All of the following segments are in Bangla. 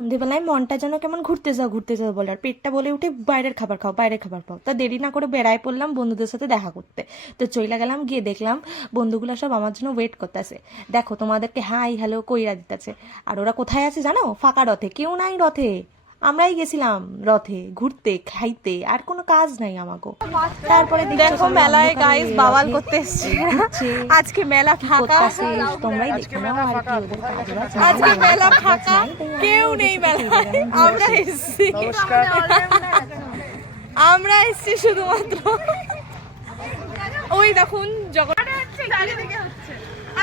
সন্ধেবেলায় মনটা যেন কেমন ঘুরতে যাও বলে, আর পেটটা বলে উঠে বাইরের খাবার খাও, বাইরের খাবার খাও। তা দেরি না করে বেড়ায় পড়লাম বন্ধুদের সাথে দেখা করতে। তো চইলা গেলাম, গিয়ে দেখলাম বন্ধুগুলো সব আমার জন্য ওয়েট করতেছে। দেখো তোমাদেরকে হাই হ্যালো কইরা দিতেছে। আর ওরা কোথায় আছে জানো? ফাঁকা রথে, কেউ নাই রথে। আমরাই গেছিলাম রথে ঘুরতে, খাইতে, আর কোনো কাজ নাই আমাগো। তারপরে দেখো মেলায় গাইস বাওয়াল করতে এসেছি আজকে মেলা ফাঁকা, তোমরাই দেখো না আর কি ওদের কাজ বাজ নাই, আজকে মেলা কাজ বাজ ফাঁকা, নাই, তাই আমরা কেউ বসে নেই বসে মেলায়, এরকম আমরা ঘুরছি। এসেছি আমরা এসেছি শুধুমাত্র। ওই দেখুন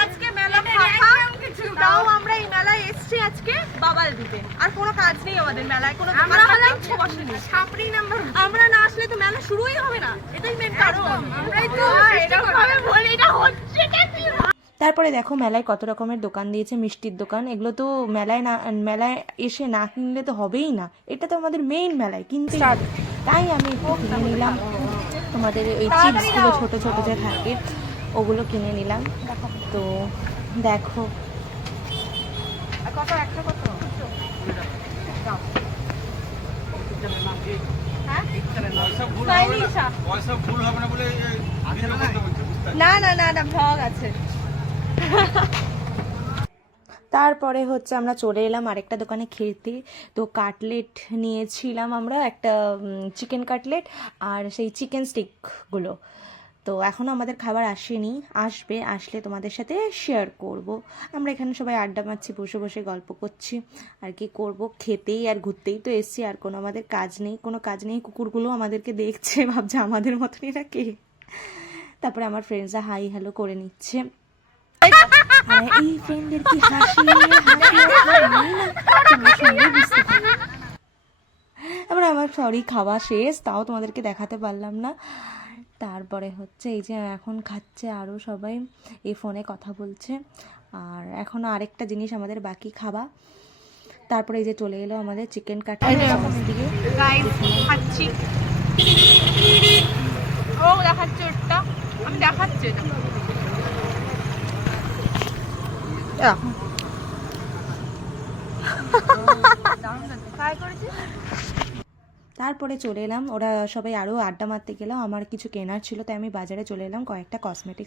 আজকে মেলা ফাঁকা, তাও আমরা এই মেলায় এসেছি আজকে বাবাল দিতে। আর কোনো কাজ নেই আমাদের মেলায়, কোনো আমরা বসেনি ছাপড়ি নাম্বার। আমরা না আসলে তো মেলা শুরুই হবে না, এটাই মেন কারণ। আমরাই তো এরকম ভাবে বলি এটা হচ্ছে কি। তারপরে দেখো মেলায় কত রকমের দোকান দিয়েছে, মিষ্টির দোকান। এগুলো তো মেলায় এসে না কিনলে তো হবেই না, এটা তো আমাদের মেইন মেলায় কিনতে হবে। তাই আমি একটু কিনে নিলাম তোমাদের ওই চিপসগুলো ছোট ছোট যে থাকে ওগুলো কিনে নিলাম। তো দেখো না না না না ভ্লগ আছে। তারপরে হচ্ছে আমরা চলে এলাম আরেকটা দোকানে খেতে। তো কাটলেট নিয়েছিলাম আমরা, একটা চিকেন কাটলেট আর সেই চিকেন স্টিকগুলো। তো এখনও আমাদের খাবার আসেনি, আসবে, আসলে তোমাদের সাথে শেয়ার করব। আমরা এখানে সবাই আড্ডা মারছি, বসে বসে গল্প করছি। আর কি করব, খেতেই আর ঘুরতেই তো এসছি, আর কোনো আমাদের কাজ নেই, কোনো কাজ নেই। কুকুরগুলো আমাদেরকে দেখছে, ভাবছে আমাদের মতনই না কে। তারপরে আমার ফ্রেন্ডসরা হাই হ্যালো করে নিচ্ছে। আর এই ফ্রেন্ডের কি হাসি বুঝতে পারি। এবার আমার সরি খাওয়া শেষ, তাও তোমাদেরকে দেখাতে পারলাম না। তারপরে হচ্ছে এই যে এখন খাচ্ছে আরও সবাই, এই ফোনে কথা বলছে। আর এখনও আরেকটা জিনিস আমাদের বাকি খাওয়া। তারপরে এই যে চলে এলো আমাদের চিকেন কাটলেট দিয়ে খাচ্ছি। ও দেখাচ্ছে ওটা, আমি দেখাচ্ছি এটা। তারপরে চলে এলাম, ওরা সবাই আরও আড্ডা মারতে গেলাম। আমার কিছু কেনার ছিল, তাই আমি বাজারে চলে এলাম কয়েকটা কসমেটিক্স